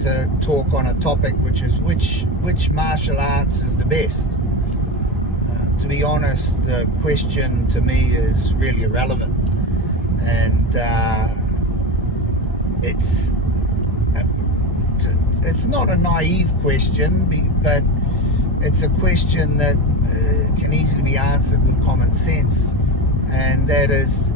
to talk on a topic which is which martial arts is the best. To be honest, the question to me is really irrelevant, and it's not a naive question, but it's a question that can easily be answered with common sense, and that is,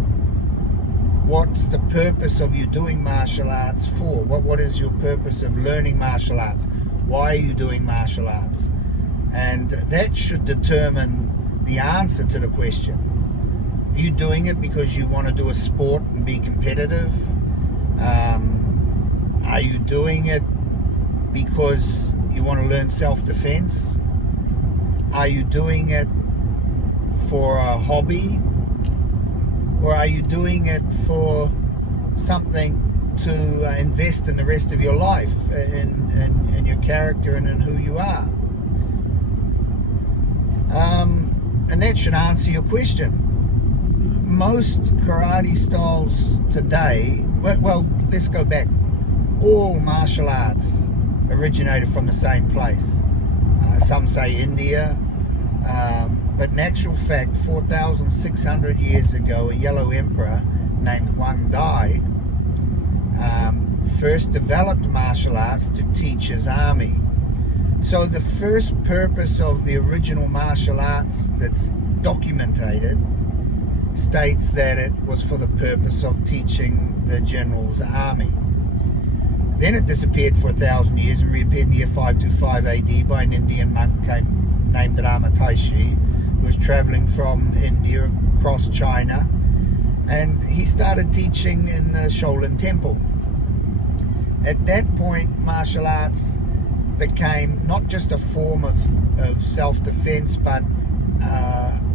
what's the purpose of you doing martial arts for? What is your purpose of learning martial arts? Why are you doing martial arts? And that should determine the answer to the question. Are you doing it because you want to do a sport and be competitive? Are you doing it because you want to learn self-defense? Are you doing it for a hobby? Or are you doing it for something to invest in the rest of your life, in your character and in who you are? And that should answer your question. Most karate styles today, well, let's go back. All martial arts originated from the same place. Some say India, but in actual fact, 4,600 years ago, a yellow emperor named Huang Dai first developed martial arts to teach his army. So the first purpose of the original martial arts that's documented states that it was for the purpose of teaching the general's army. Then it disappeared for 1,000 years and reappeared in the year 525 AD by an Indian monk named Rama Taishi, who was traveling from India across China, and he started teaching in the Shaolin Temple. At that point, martial arts became not just a form of self-defense, but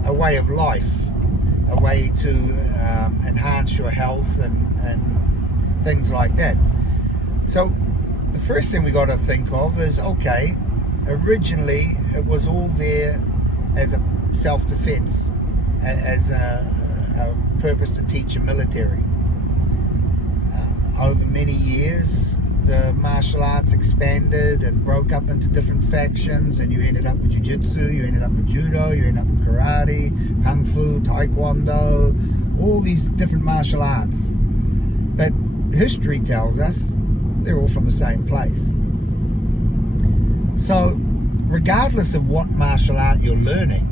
a way of life, a way to enhance your health and things like that. So the first thing we got to think of is, okay, originally it was all there as a self-defense, as a purpose to teach a military. Over many years, the martial arts expanded and broke up into different factions, and you ended up with jiu-jitsu, you ended up with judo, you ended up with karate, kung fu, taekwondo, all these different martial arts. But history tells us they're all from the same place. So regardless of what martial art you're learning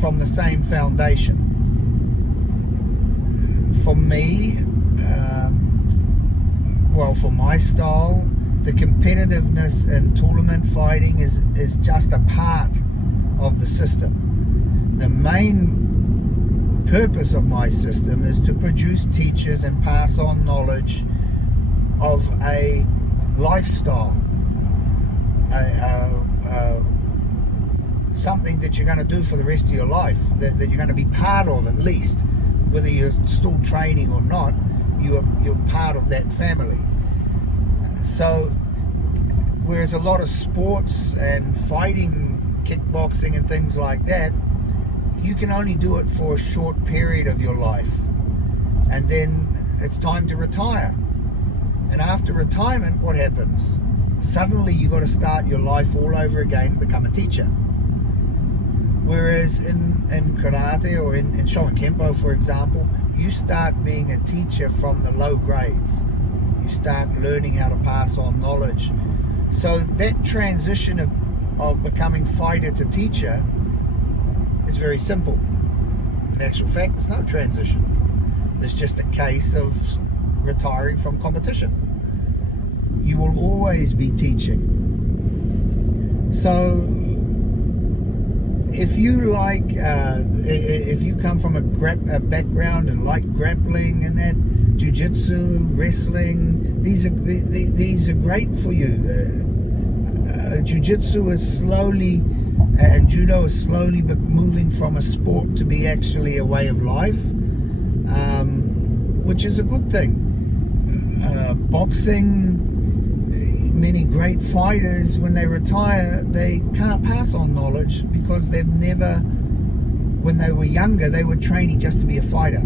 from the same foundation. For me, for my style, the competitiveness in tournament fighting is just a part of the system. The main purpose of my system is to produce teachers and pass on knowledge of a lifestyle, something that you're going to do for the rest of your life, that you're going to be part of at least. Whether you're still training or not, you're part of that family. So whereas a lot of sports and fighting, kickboxing and things like that, you can only do it for a short period of your life, and then it's time to retire. And after retirement, what happens? Suddenly you got to start your life all over again and become a teacher. Whereas in karate or in Shorin Kempo, for example, you start being a teacher from the low grades. You start learning how to pass on knowledge. So that transition of becoming fighter to teacher is very simple. In actual fact, there's no transition. There's just a case of retiring from competition. You will always be teaching. So if you like, if you come from a background and like grappling and that, jiu-jitsu, wrestling, these are great for you. Jiu-jitsu is slowly, and judo is slowly moving from a sport to be actually a way of life, which is a good thing. Boxing, many great fighters, when they retire, they can't pass on knowledge because they've never, when they were younger, they were training just to be a fighter.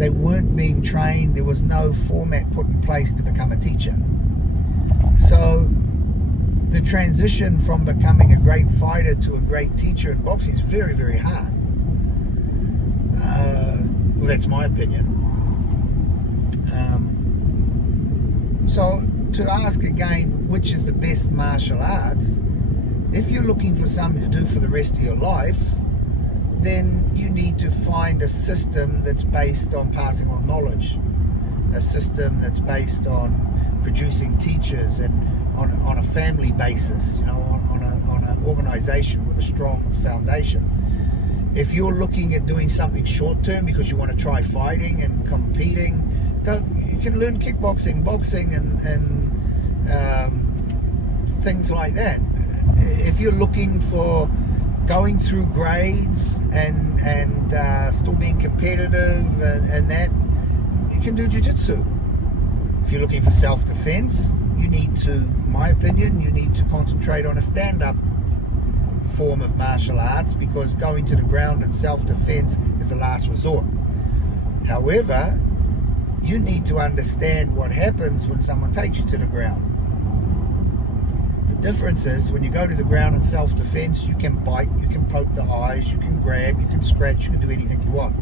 they weren't being trained. There was no format put in place to become a teacher. So the transition from becoming a great fighter to a great teacher in boxing is very, very hard. Well, that's my opinion. So to ask again, which is the best martial arts, if you're looking for something to do for the rest of your life, then you need to find a system that's based on passing on knowledge, a system that's based on producing teachers and on a family basis, you know, on an organization with a strong foundation. If you're looking at doing something short term because you want to try fighting and competing, you can learn kickboxing, boxing, and things like that. If you're looking for going through grades and still being competitive and that, you can do jiu-jitsu. If you're looking for self-defense, you need to, in my opinion, you need to concentrate on a stand-up form of martial arts, because going to the ground and self-defense is a last resort. However, you need to understand what happens when someone takes you to the ground. The difference is when you go to the ground in self-defense, you can bite, you can poke the eyes, you can grab, you can scratch, you can do anything you want.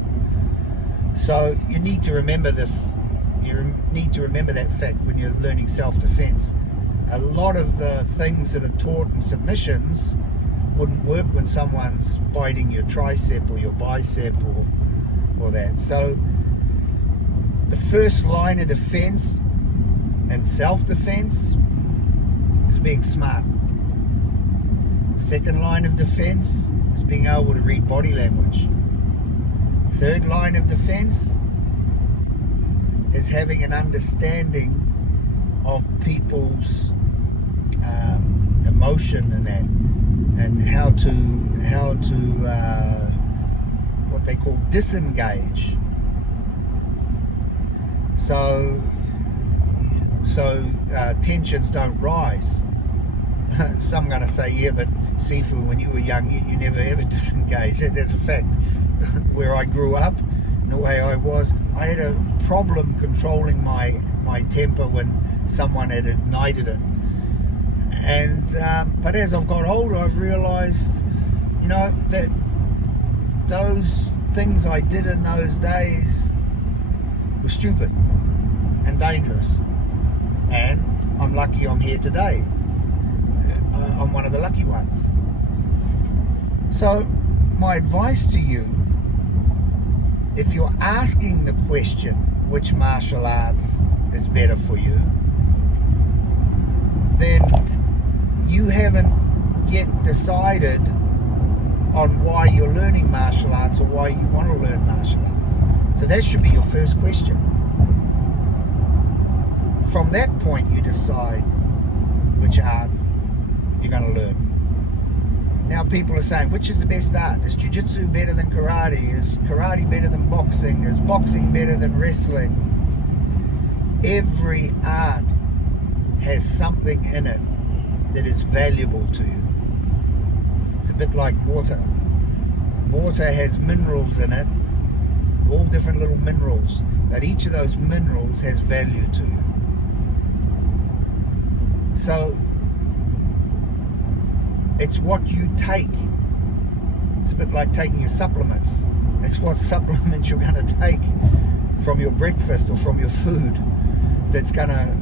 So you need to remember this. You need to remember that fact when you're learning self-defense. A lot of the things that are taught in submissions wouldn't work when someone's biting your tricep or your bicep or that. So the first line of defense and self-defense is being smart. Second line of defense is being able to read body language. Third line of defense is having an understanding of people's emotion and that, and how to what they call disengage. So tensions don't rise. Some are going to say, yeah, but Sifu, when you were young, you never ever disengaged. That's a fact. Where I grew up, the way I was, I had a problem controlling my temper when someone had ignited it. And but as I've got older, I've realized, you know, that those things I did in those days were stupid and dangerous. And I'm lucky I'm here today. I'm one of the lucky ones. So my advice to you, if you're asking the question, which martial arts is better for you, then you haven't yet decided on why you're learning martial arts or why you want to learn martial arts. So that should be your first question. From that point, you decide which art you're going to learn. Now people are saying, which is the best art? Is jiu-jitsu better than karate? Is karate better than boxing? Is boxing better than wrestling? Every art has something in it that is valuable to you. It's a bit like water. Water has minerals in it, all different little minerals, but each of those minerals has value to you. So it's what you take. It's a bit like taking your supplements. It's what supplements you're going to take from your breakfast or from your food that's going to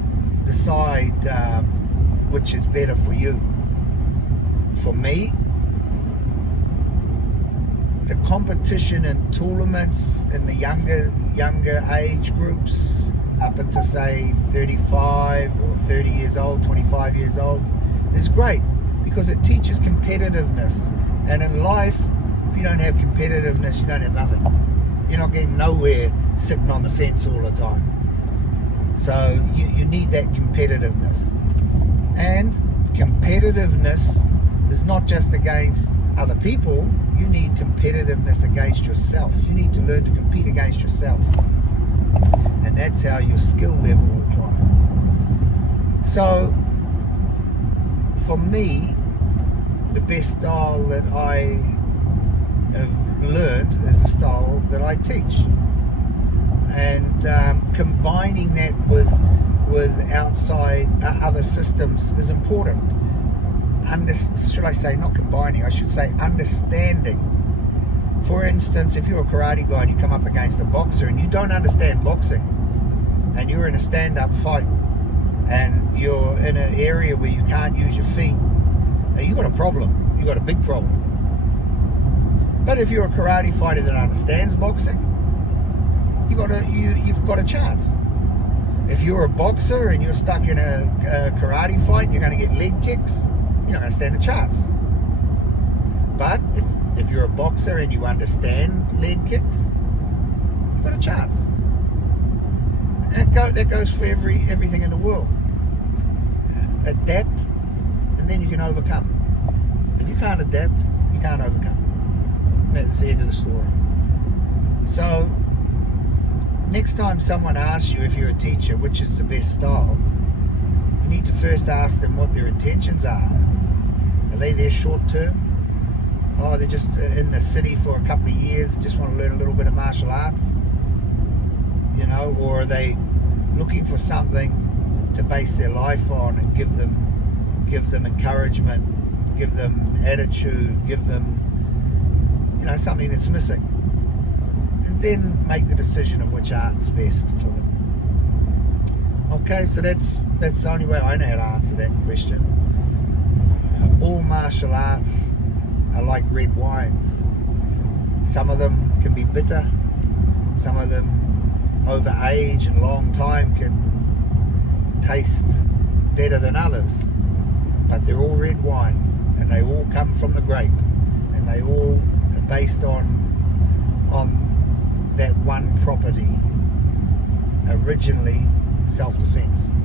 decide which is better for you. For me, the competition in tournaments in the younger age groups, up until say 35 or 30 years old, 25 years old, is great, because it teaches competitiveness. And in life, if you don't have competitiveness, you don't have nothing. You're not getting nowhere sitting on the fence all the time. So you need that competitiveness. And competitiveness is not just against other people. You need competitiveness against yourself. You need to learn to compete against yourself. And that's how your skill level will climb. So for me, the best style that I have learned is the style that I teach. and combining that with outside other systems is important. Should I say not combining? I should say understanding. For instance, if you're a karate guy and you come up against a boxer and you don't understand boxing, and you're in a stand-up fight, and you're in an area where you can't use your feet, you got a problem. You got a big problem. But if you're a karate fighter that understands boxing, you've got a chance. If you're a boxer and you're stuck in a karate fight and you're going to get leg kicks, you're not going to stand a chance. But if you're a boxer and you understand leg kicks, you've got a chance. And that goes for everything in the world. Adapt, and then you can overcome. If you can't adapt, you can't overcome. That's the end of the story. So, next time someone asks you, if you're a teacher, which is the best style, you need to first ask them what their intentions are. Are they there short term? Oh, they're just in the city for a couple of years, just want to learn a little bit of martial arts, or are they looking for something to base their life on and give them encouragement, give them attitude, give them something that's missing, and then make the decision of which art's best for them. Okay, so that's the only way I know how to answer that question. All martial arts are like red wines. Some of them can be bitter, some of them over age and long time can taste better than others, but they're all red wine, and they all come from the grape, and they all are based on that one property, originally self-defense.